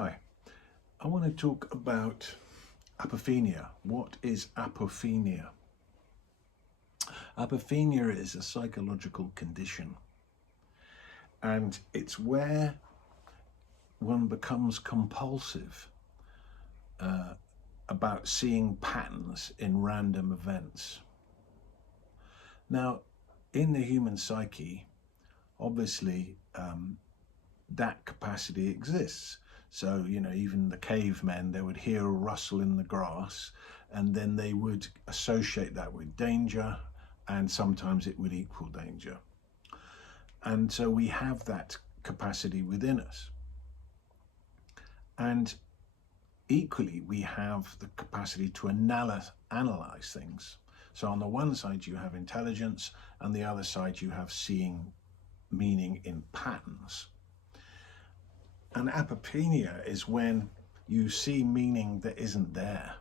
Hi, I want to talk about apophenia. What is apophenia? Apophenia is a psychological condition, and it's where one becomes compulsive about seeing patterns in random events. Now, in the human psyche, obviously, that capacity exists. So, even the cavemen, they would hear a rustle in the grass and then they would associate that with danger, and sometimes it would equal danger. And so we have that capacity within us. And equally, we have the capacity to analyze things. So on the one side, you have intelligence, and the other side, you have seeing meaning in patterns. And apophenia is when you see meaning that isn't there,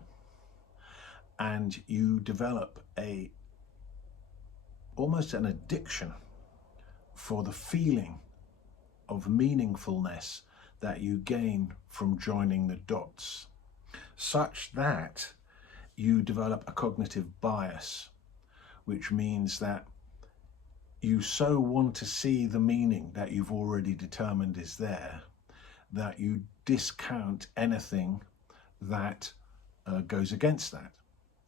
and you develop almost an addiction for the feeling of meaningfulness that you gain from joining the dots, such that you develop a cognitive bias, which means that you so want to see the meaning that you've already determined is there that you discount anything that goes against that,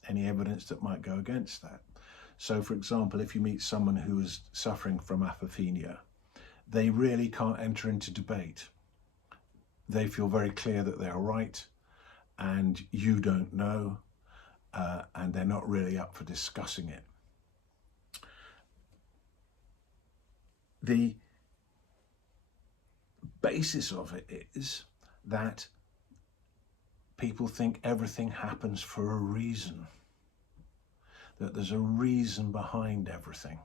any evidence that might go against that. So, for example, if you meet someone who is suffering from apophenia, they really can't enter into debate. They feel very clear that they're right and you don't know, and they're not really up for discussing it. The basis of it is that people think everything happens for a reason, that there's a reason behind everything.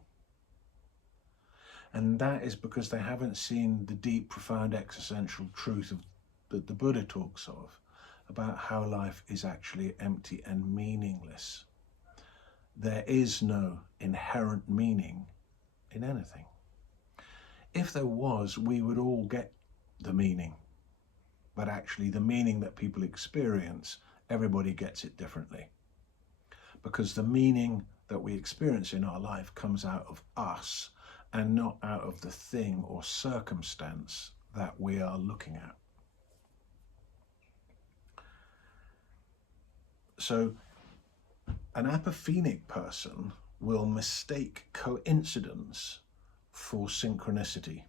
And that is because they haven't seen the deep, profound existential truth that the Buddha talks of, about how life is actually empty and meaningless. There is no inherent meaning in anything. If there was, we would all get the meaning, but actually the meaning that people experience, everybody gets it differently, because the meaning that we experience in our life comes out of us and not out of the thing or circumstance that we are looking at. So an apophenic person will mistake coincidence for synchronicity.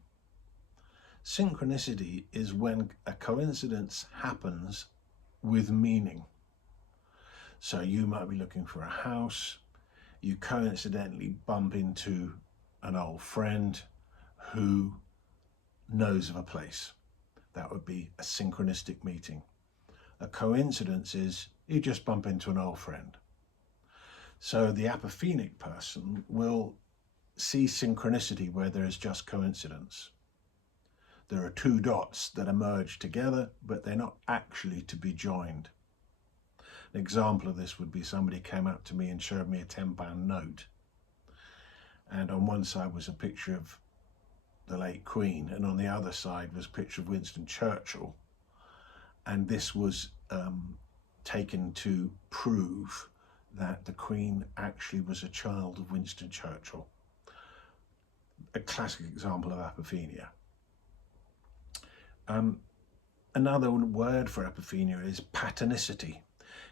Synchronicity is when a coincidence happens with meaning. So you might be looking for a house, you coincidentally bump into an old friend who knows of a place. That would be a synchronistic meeting. A coincidence is you just bump into an old friend. So the apophenic person will see synchronicity where there is just coincidence. There are two dots that emerge together, but they're not actually to be joined. An example of this would be somebody came up to me and showed me a £10 note. And on one side was a picture of the late Queen, and on the other side was a picture of Winston Churchill. And this was taken to prove that the Queen actually was a child of Winston Churchill. A classic example of apophenia. Another word for apophenia is patternicity.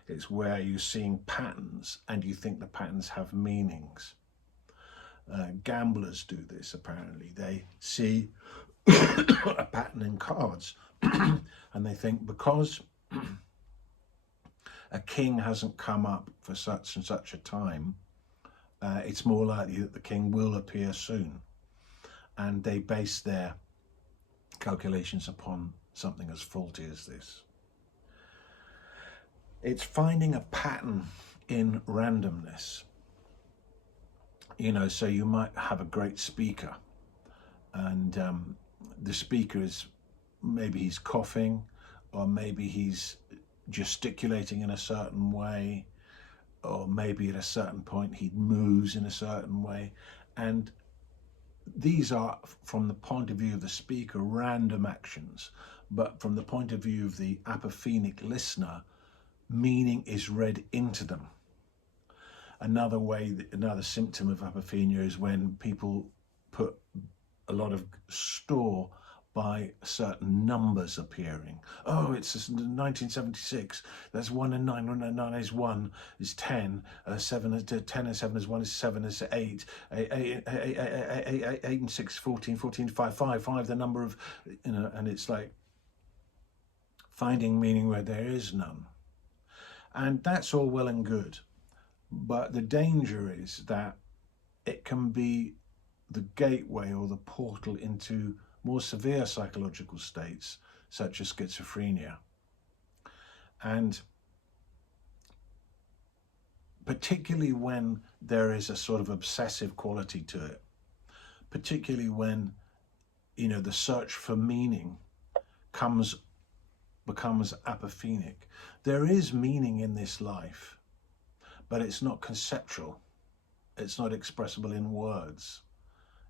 It's where you're seeing patterns and you think the patterns have meanings. Gamblers do this, apparently. They see a pattern in cards and they think because a king hasn't come up for such and such a time, it's more likely that the king will appear soon. And they base their calculations upon something as faulty as this. It's finding a pattern in randomness. So you might have a great speaker, and the speaker is, maybe he's coughing, or maybe he's gesticulating in a certain way, or maybe at a certain point he moves in a certain way, and these are, from the point of view of the speaker, random actions, but from the point of view of the apophenic listener, meaning is read into them. Another symptom of apophenia is when people put a lot of store by certain numbers appearing. Oh, it's 1976. That's 1 and 9. 1 and 9 is 1 is 10. 7 is 10 and 7 is 1 is 7 is 8. 8 and 6 14. 14 5 5 5. The number of, and it's like finding meaning where there is none. And that's all well and good, but the danger is that it can be the gateway or the portal into more severe psychological states such as schizophrenia. And particularly when there is a sort of obsessive quality to it, particularly when, the search for meaning becomes apophenic. There is meaning in this life, but it's not conceptual. It's not expressible in words.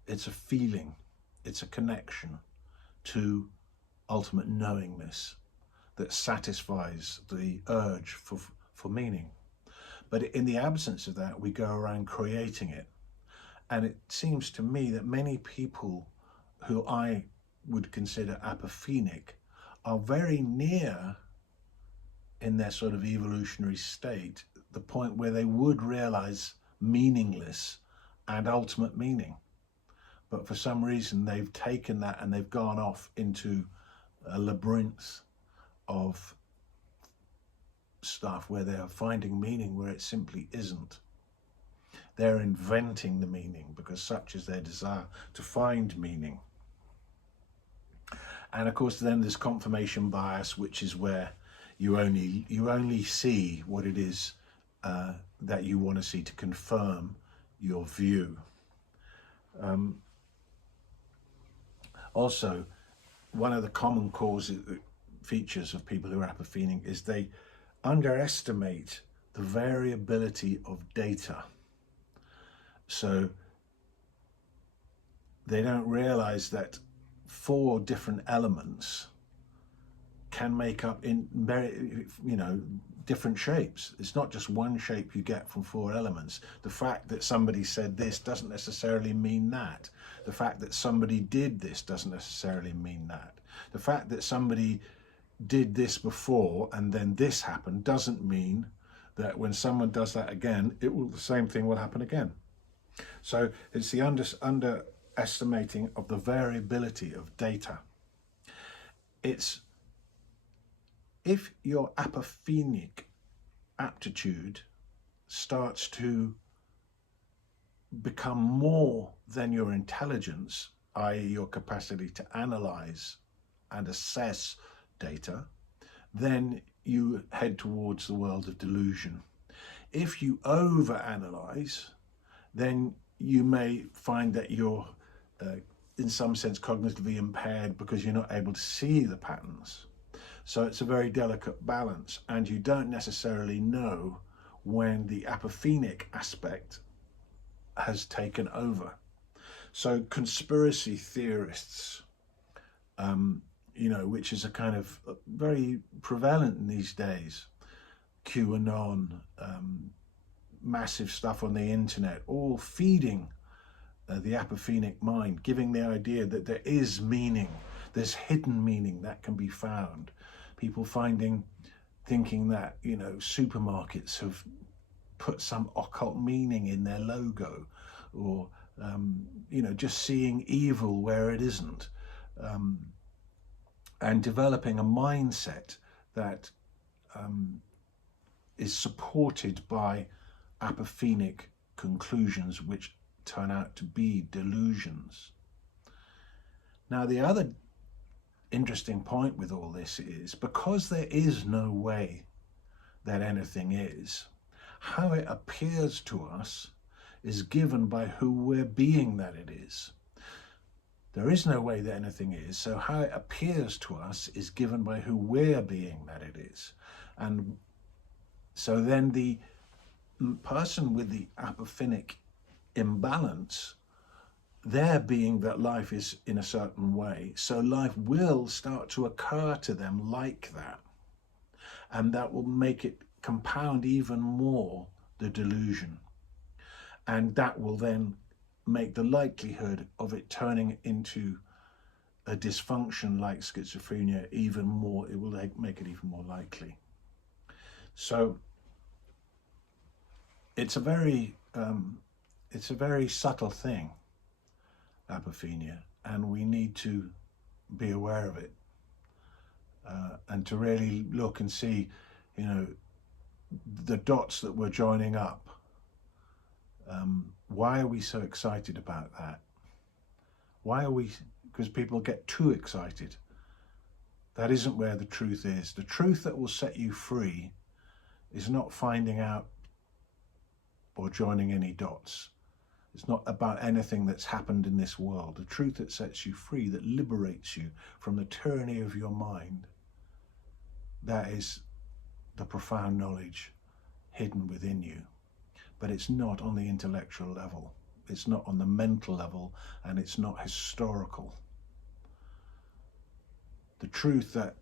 It's a feeling. It's a connection to ultimate knowingness that satisfies the urge for meaning. But in the absence of that, we go around creating it. And it seems to me that many people who I would consider apophenic are very near, in their sort of evolutionary state, the point where they would realize meaningless and ultimate meaning. But for some reason, they've taken that and they've gone off into a labyrinth of stuff where they are finding meaning where it simply isn't. They're inventing the meaning because such is their desire to find meaning. And of course, then there's confirmation bias, which is where you only see what it is that you want to see to confirm your view. Also, one of the common features of people who are apophenic is they underestimate the variability of data. So they don't realize that 4 different elements can make up in very, different shapes. It's not just one shape you get from 4 elements. The fact that somebody said this doesn't necessarily mean that. The fact that somebody did this doesn't necessarily mean that. The fact that somebody did this before and then this happened doesn't mean that when someone does that again, the same thing will happen again. So it's the underestimating of the variability of data. It's if your apophenic aptitude starts to become more than your intelligence, i.e. your capacity to analyze and assess data, then you head towards the world of delusion. If you overanalyze, then you may find that you're in some sense cognitively impaired because you're not able to see the patterns. So it's a very delicate balance, and you don't necessarily know when the apophenic aspect has taken over. So conspiracy theorists, which is a kind of very prevalent in these days, QAnon, massive stuff on the internet, all feeding the apophenic mind, giving the idea that there is meaning, there's hidden meaning that can be found. People thinking that, supermarkets have put some occult meaning in their logo, or, just seeing evil where it isn't, and developing a mindset that is supported by apophenic conclusions, which turn out to be delusions. Now, the other interesting point with all this is, because there is no way that anything is, how it appears to us is given by who we're being that it is. There is no way that anything is, so how it appears to us is given by who we're being that it is. And so then the person with the apophenic imbalance their being that life is in a certain way, so life will start to occur to them like that, and that will make it compound even more the delusion, and that will then make the likelihood of it turning into a dysfunction like schizophrenia even more, it will make it even more likely. So it's a very subtle thing, apophenia, and we need to be aware of it, and to really look and see, the dots that we're joining up. Why are we so excited about that? Why are we? Because people get too excited. That isn't where the truth is. The truth that will set you free is not finding out or joining any dots. It's not about anything that's happened in this world. The truth that sets you free, that liberates you from the tyranny of your mind, that is the profound knowledge hidden within you. But it's not on the intellectual level. It's not on the mental level, and it's not historical. The truth that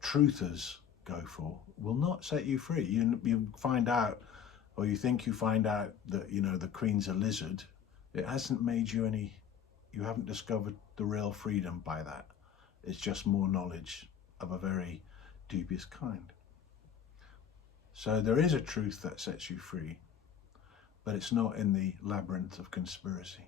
truthers go for will not set you free. You find out, or you think you find out that, the Queen's a lizard. It hasn't made you any, you haven't discovered the real freedom by that. It's just more knowledge of a very dubious kind. So there is a truth that sets you free, but it's not in the labyrinth of conspiracy.